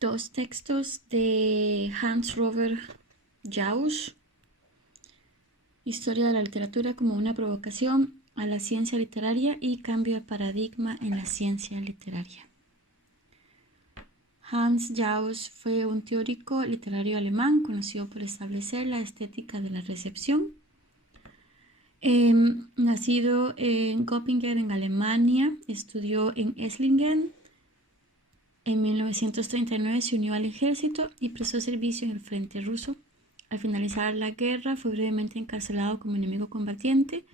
dos textos de Hans Robert Jauch, Historia de la literatura como una provocación a la ciencia literaria y cambio de paradigma en la ciencia literaria. Hans Jauch fue un teórico literario alemán conocido por establecer la estética de la recepción. Nacido en Göppingen, en Alemania, estudió en Esslingen. En 1939 se unió al ejército y prestó servicio en el frente ruso. Al finalizar la guerra fue brevemente encarcelado como enemigo combatiente,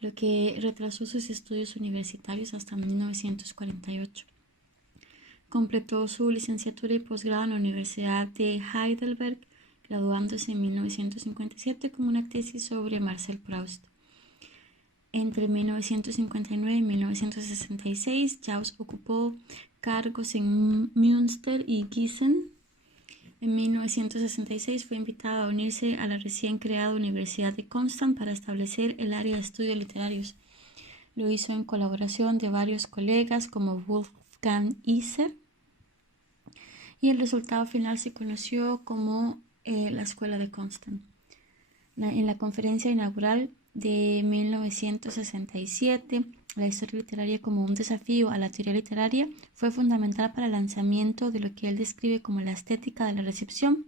lo que retrasó sus estudios universitarios hasta 1948. Completó su licenciatura y posgrado en la Universidad de Heidelberg, graduándose en 1957 con una tesis sobre Marcel Proust. Entre 1959 y 1966, Jauch ocupó cargos en Münster y Gießen. En 1966 fue invitado a unirse a la recién creada Universidad de Konstanz para establecer el área de estudios literarios. Lo hizo en colaboración de varios colegas como Wolfgang Iser, y el resultado final se conoció como la Escuela de Konstanz. En la conferencia inaugural de 1967, la historia literaria como un desafío a la teoría literaria fue fundamental para el lanzamiento de lo que él describe como la estética de la recepción,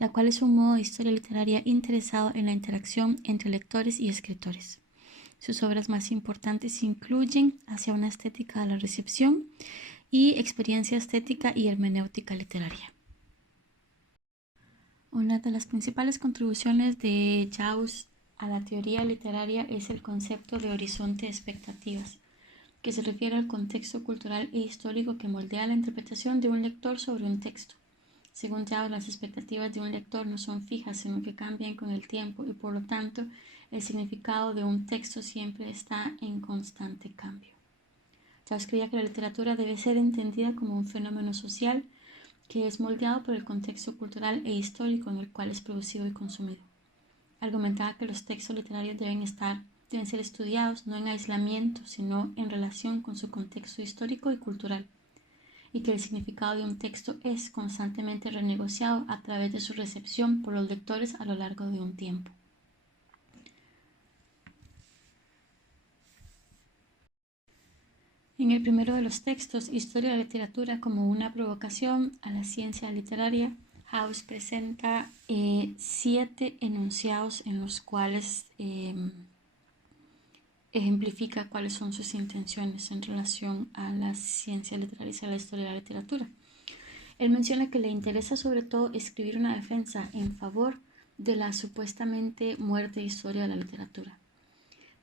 la cual es un modo de historia literaria interesado en la interacción entre lectores y escritores. Sus obras más importantes incluyen Hacia una estética de la recepción y Experiencia estética y hermenéutica literaria. Una de las principales contribuciones de Jauch a la teoría literaria es el concepto de horizonte de expectativas, que se refiere al contexto cultural e histórico que moldea la interpretación de un lector sobre un texto. Según Jauch, las expectativas de un lector no son fijas, sino que cambian con el tiempo y por lo tanto el significado de un texto siempre está en constante cambio. Jauch creía que la literatura debe ser entendida como un fenómeno social que es moldeado por el contexto cultural e histórico en el cual es producido y consumido. Argumentaba que los textos literarios deben ser estudiados no en aislamiento, sino en relación con su contexto histórico y cultural, y que el significado de un texto es constantemente renegociado a través de su recepción por los lectores a lo largo de un tiempo. En el primero de los textos, Historia de la literatura como una provocación a la ciencia literaria, Jauch presenta 7 enunciados en los cuales ejemplifica cuáles son sus intenciones en relación a la ciencia literaria y a la historia de la literatura. Él menciona que le interesa sobre todo escribir una defensa en favor de la supuestamente muerte de historia de la literatura.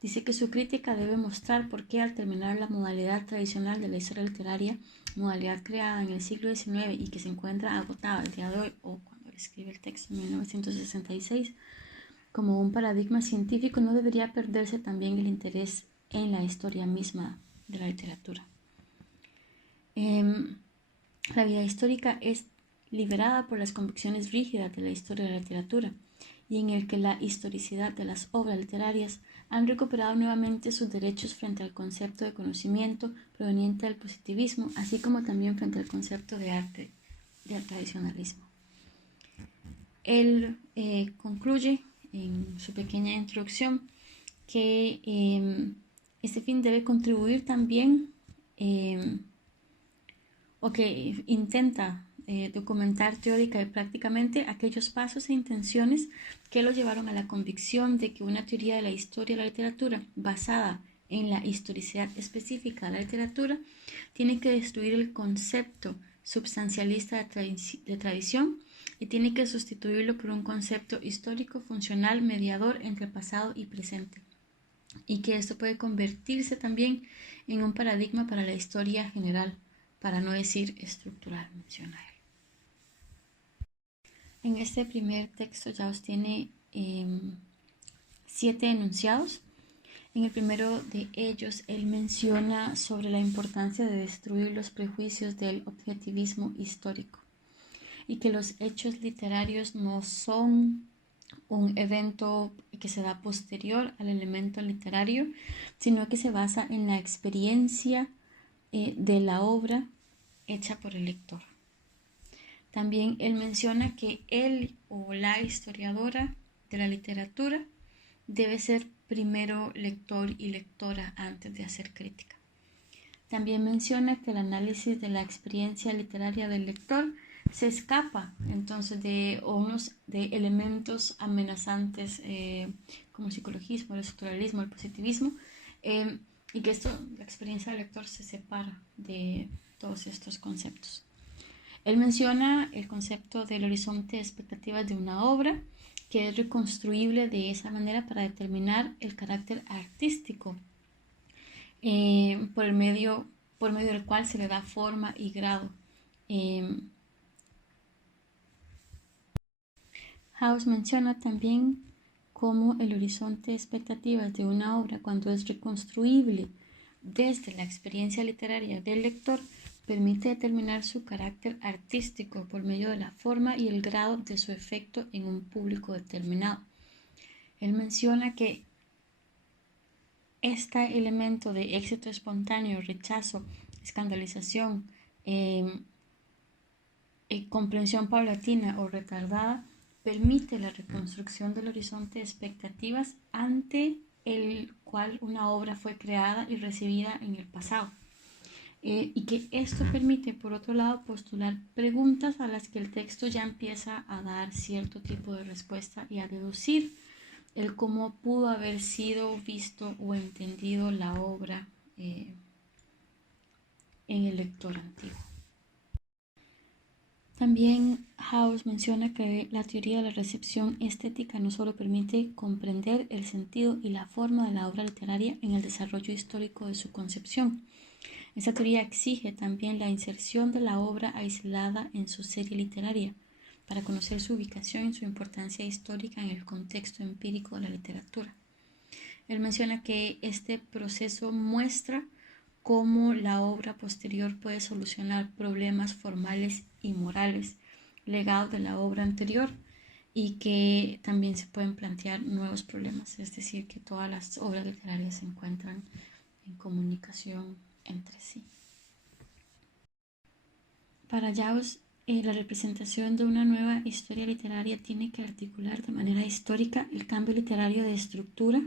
Dice que su crítica debe mostrar por qué al terminar la modalidad tradicional de la historia literaria, modalidad creada en el siglo XIX y que se encuentra agotada el día de hoy, o cuando él escribe el texto en 1966, como un paradigma científico, no debería perderse también el interés en la historia misma de la literatura. La vida histórica es liberada por las convicciones rígidas de la historia de la literatura y en el que la historicidad de las obras literarias han recuperado nuevamente sus derechos frente al concepto de conocimiento proveniente del positivismo, así como también frente al concepto de arte del tradicionalismo. Él concluye en su pequeña introducción que este fin debe contribuir también o que intenta documentar teórica y prácticamente aquellos pasos e intenciones que lo llevaron a la convicción de que una teoría de la historia de la literatura basada en la historicidad específica de la literatura tiene que destruir el concepto substancialista de tradición y tiene que sustituirlo por un concepto histórico funcional mediador entre pasado y presente, y que esto puede convertirse también en un paradigma para la historia general, para no decir estructural, menciona él. En este primer texto Jauch tiene 7 enunciados. En el primero de ellos, él menciona sobre la importancia de destruir los prejuicios del objetivismo histórico y que los hechos literarios no son un evento que se da posterior al elemento literario, sino que se basa en la experiencia de la obra hecha por el lector. También él menciona que él o la historiadora de la literatura debe ser primero lector y lectora antes de hacer crítica. También menciona que el análisis de la experiencia literaria del lector se escapa entonces de elementos amenazantes como el psicologismo, el estructuralismo, el positivismo, y que la experiencia del lector se separa de todos estos conceptos. Él menciona el concepto del horizonte de expectativas de una obra, que es reconstruible de esa manera para determinar el carácter artístico por medio del cual se le da forma y grado. House menciona también cómo el horizonte de expectativas de una obra, cuando es reconstruible desde la experiencia literaria del lector, permite determinar su carácter artístico por medio de la forma y el grado de su efecto en un público determinado. Él menciona que este elemento de éxito espontáneo, rechazo, escandalización, comprensión paulatina o retardada permite la reconstrucción del horizonte de expectativas ante el cual una obra fue creada y recibida en el pasado. Y que esto permite, por otro lado, postular preguntas a las que el texto ya empieza a dar cierto tipo de respuesta y a deducir el cómo pudo haber sido visto o entendido la obra en el lector antiguo. También House menciona que la teoría de la recepción estética no solo permite comprender el sentido y la forma de la obra literaria en el desarrollo histórico de su concepción. Esta teoría exige también la inserción de la obra aislada en su serie literaria para conocer su ubicación y su importancia histórica en el contexto empírico de la literatura. Él menciona que este proceso muestra cómo la obra posterior puede solucionar problemas formales y morales legados de la obra anterior y que también se pueden plantear nuevos problemas, es decir, que todas las obras literarias se encuentran en comunicación entre sí. Para Jaus, la representación de una nueva historia literaria tiene que articular de manera histórica el cambio literario de estructura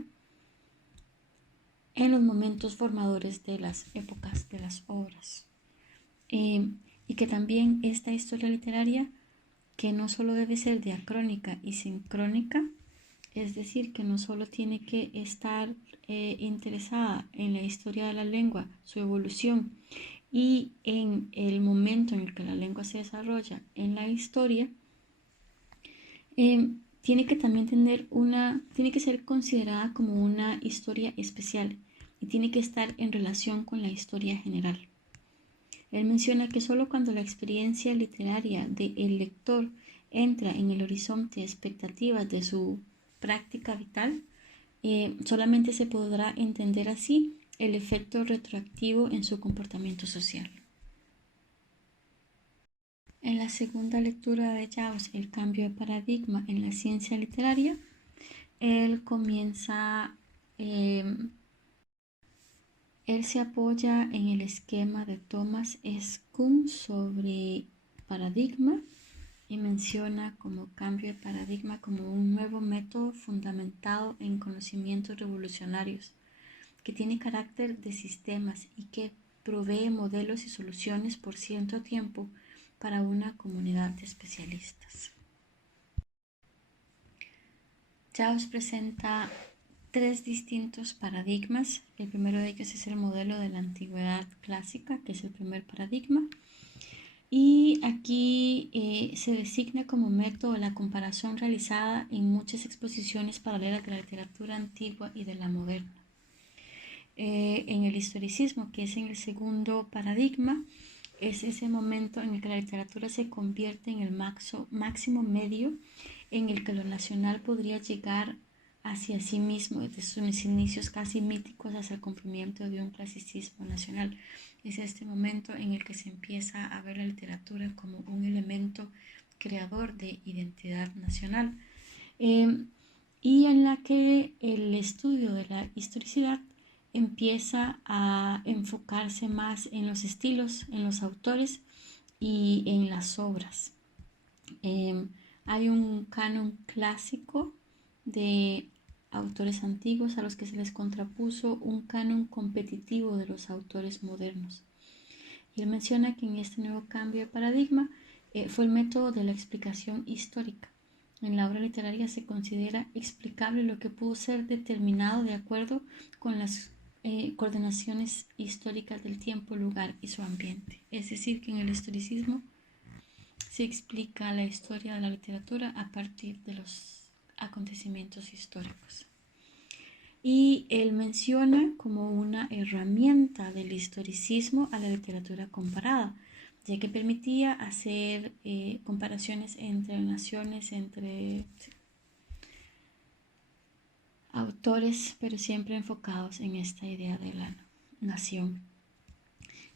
en los momentos formadores de las épocas de las obras. Y que también esta historia literaria, que no solo debe ser diacrónica y sincrónica, es decir, que no solo tiene que estar interesada en la historia de la lengua, su evolución y en el momento en el que la lengua se desarrolla en la historia, tiene que también tiene que ser considerada como una historia especial y tiene que estar en relación con la historia general. Él menciona que solo cuando la experiencia literaria del lector entra en el horizonte de expectativas de su práctica vital, solamente se podrá entender así el efecto retroactivo en su comportamiento social. En la segunda lectura de Jaus, el cambio de paradigma en la ciencia literaria, él se apoya en el esquema de Thomas S. Kuhn sobre paradigma y menciona como cambio de paradigma como un nuevo método fundamentado en conocimientos revolucionarios que tiene carácter de sistemas y que provee modelos y soluciones por cierto tiempo para una comunidad de especialistas. Jaus presenta tres distintos paradigmas. El primero de ellos es el modelo de la antigüedad clásica, que es el primer paradigma. Y aquí se designa como método la comparación realizada en muchas exposiciones paralelas de la literatura antigua y de la moderna. En el historicismo, que es en el segundo paradigma, es ese momento en el que la literatura se convierte en el máximo medio en el que lo nacional podría llegar hacia sí mismo, desde sus inicios casi míticos hasta el cumplimiento de un clasicismo nacional. Es este momento en el que se empieza a ver la literatura como un elemento creador de identidad nacional y en la que el estudio de la historicidad empieza a enfocarse más en los estilos, en los autores y en las obras. Hay un canon clásico de autores antiguos a los que se les contrapuso un canon competitivo de los autores modernos. Y él menciona que en este nuevo cambio de paradigma fue el método de la explicación histórica. En la obra literaria se considera explicable lo que pudo ser determinado de acuerdo con las coordenaciones históricas del tiempo, lugar y su ambiente. Es decir, que en el historicismo se explica la historia de la literatura a partir de los acontecimientos históricos. Y él menciona como una herramienta del historicismo a la literatura comparada, ya que permitía hacer comparaciones entre naciones, entre autores, pero siempre enfocados en esta idea de la nación.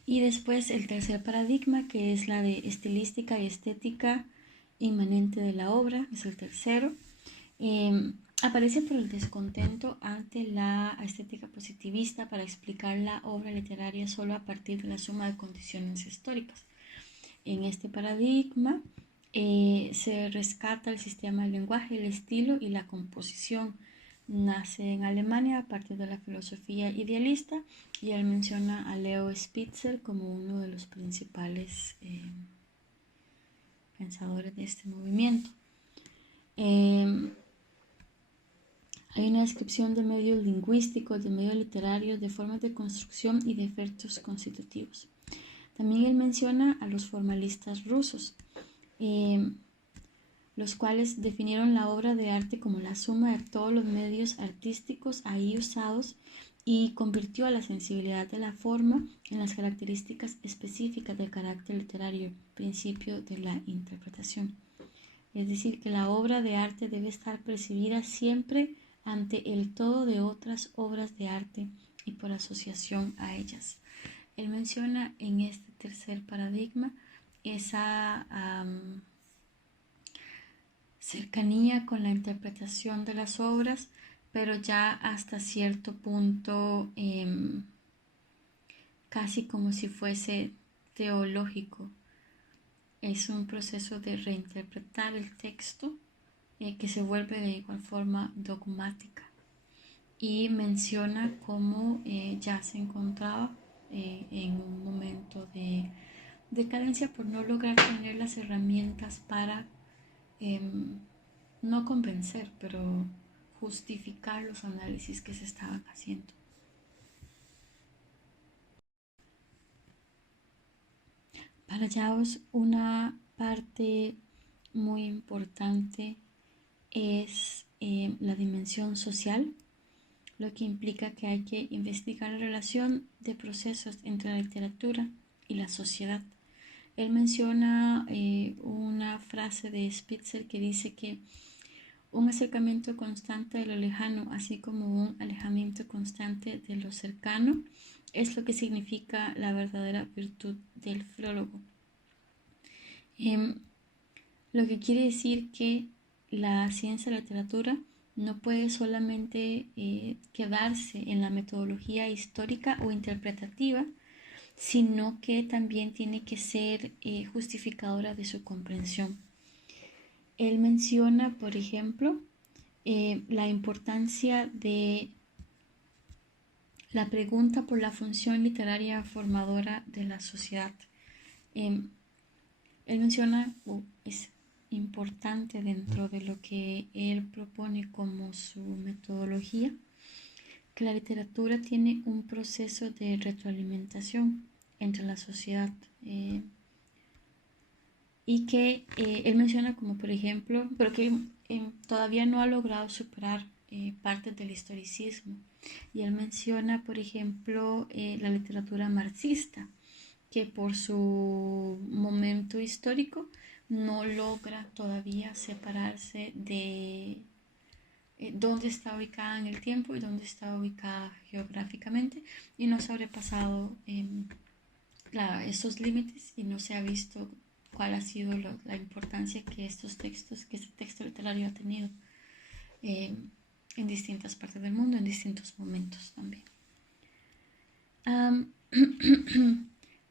Y después el tercer paradigma, que es la de estilística y estética inmanente de la obra, es el tercero. Aparece por el descontento ante la estética positivista para explicar la obra literaria solo a partir de la suma de condiciones históricas. En este paradigma se rescata el sistema del lenguaje, el estilo y la composición. Nace en Alemania a partir de la filosofía idealista y él menciona a Leo Spitzer como uno de los principales pensadores de este movimiento. Hay una descripción de medios lingüísticos, de medios literarios, de formas de construcción y de efectos constitutivos. También él menciona a los formalistas rusos, los cuales definieron la obra de arte como la suma de todos los medios artísticos ahí usados y convirtió a la sensibilidad de la forma en las características específicas del carácter literario, principio de la interpretación. Es decir, que la obra de arte debe estar percibida siempre ante el todo de otras obras de arte y por asociación a ellas. Él menciona en este tercer paradigma esa cercanía con la interpretación de las obras, pero ya hasta cierto punto casi como si fuese teológico. Es un proceso de reinterpretar el texto que se vuelve de igual forma dogmática, y menciona cómo ya se encontraba en un momento de decadencia por no lograr tener las herramientas para no convencer, pero justificar los análisis que se estaban haciendo. Para Jaus, una parte muy importante es la dimensión social, lo que implica que hay que investigar la relación de procesos entre la literatura y la sociedad. Él menciona una frase de Spitzer que dice que un acercamiento constante de lo lejano, así como un alejamiento constante de lo cercano, es lo que significa la verdadera virtud del filólogo. Lo que quiere decir que la ciencia de la literatura no puede solamente quedarse en la metodología histórica o interpretativa, sino que también tiene que ser justificadora de su comprensión. Él menciona, por ejemplo, la importancia de la pregunta por la función literaria formadora de la sociedad. Él menciona, es importante dentro de lo que él propone como su metodología, que la literatura tiene un proceso de retroalimentación entre la sociedad y que él menciona como por ejemplo, pero que todavía no ha logrado superar partes del historicismo, y él menciona por ejemplo la literatura marxista, que por su momento histórico no logra todavía separarse de dónde está ubicada en el tiempo y dónde está ubicada geográficamente, y no ha sobrepasado esos límites, y no se ha visto cuál ha sido la importancia que estos textos, que este texto literario ha tenido en distintas partes del mundo, en distintos momentos también.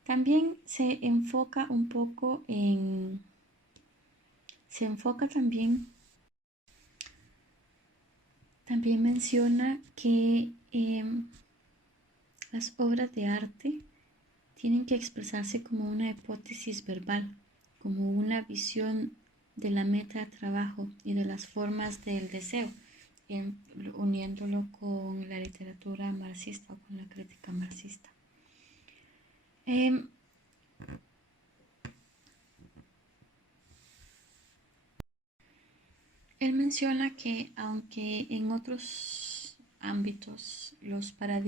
También se enfoca un poco en Se enfoca también menciona que las obras de arte tienen que expresarse como una hipótesis verbal, como una visión de la meta de trabajo y de las formas del deseo, uniéndolo con la literatura marxista o con la crítica marxista. Él menciona que aunque en otros ámbitos los cambios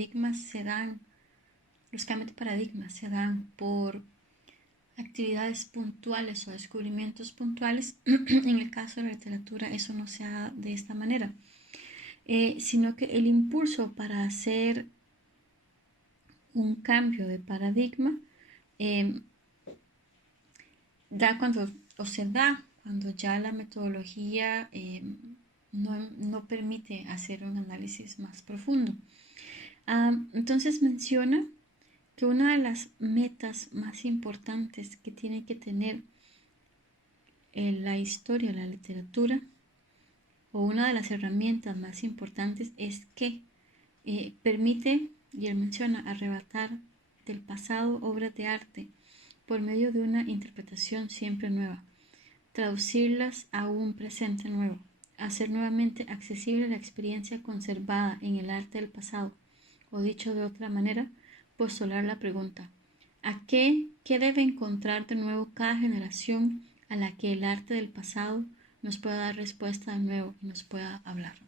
de paradigmas se dan por actividades puntuales o descubrimientos puntuales, en el caso de la literatura eso no se da de esta manera, sino que el impulso para hacer un cambio de paradigma se da cuando ya la metodología no permite hacer un análisis más profundo. Entonces menciona que una de las metas más importantes que tiene que tener la historia, la literatura, o una de las herramientas más importantes es que permite, y él menciona, arrebatar del pasado obras de arte por medio de una interpretación siempre nueva, traducirlas a un presente nuevo, hacer nuevamente accesible la experiencia conservada en el arte del pasado, o dicho de otra manera, postular la pregunta: ¿qué debe encontrar de nuevo cada generación a la que el arte del pasado nos pueda dar respuesta de nuevo y nos pueda hablar?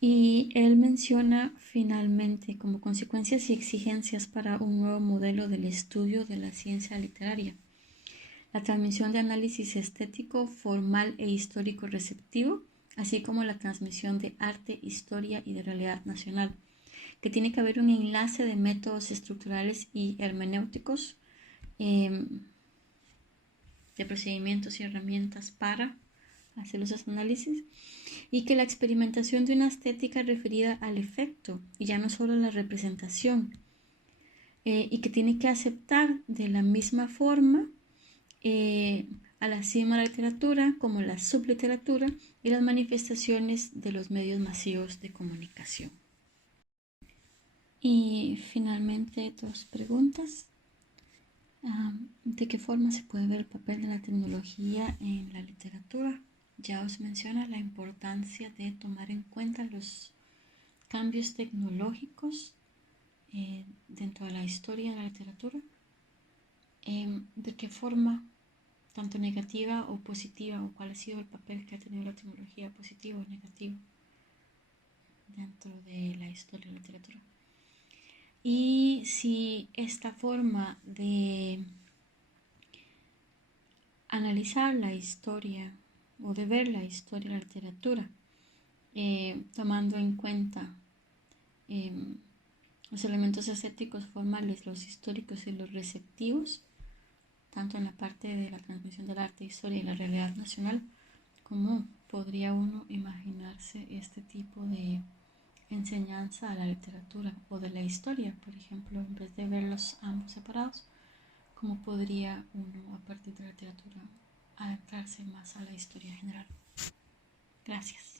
Y él menciona finalmente como consecuencias y exigencias para un nuevo modelo del estudio de la ciencia literaria: la transmisión de análisis estético, formal e histórico receptivo, así como la transmisión de arte, historia y de realidad nacional, que tiene que haber un enlace de métodos estructurales y hermenéuticos, de procedimientos y herramientas para hacer los análisis, y que la experimentación de una estética referida al efecto y ya no solo a la representación, y que tiene que aceptar de la misma forma a la cima de la literatura como la subliteratura y las manifestaciones de los medios masivos de comunicación. Y finalmente, dos preguntas. ¿De qué forma se puede ver el papel de la tecnología en la literatura? Ya os menciona la importancia de tomar en cuenta los cambios tecnológicos dentro de la historia de la literatura. ¿De qué forma, tanto negativa o positiva, o cuál ha sido el papel que ha tenido la tecnología, positivo o negativo, dentro de la historia de la literatura? Y si esta forma de analizar la historia o de ver la historia de la literatura, tomando en cuenta los elementos estéticos formales, los históricos y los receptivos, tanto en la parte de la transmisión del arte, historia y la realidad nacional, ¿cómo podría uno imaginarse este tipo de enseñanza a la literatura o de la historia, por ejemplo, en vez de verlos ambos separados? ¿Cómo podría uno, a partir de la literatura, adentrarse más a la historia general? Gracias.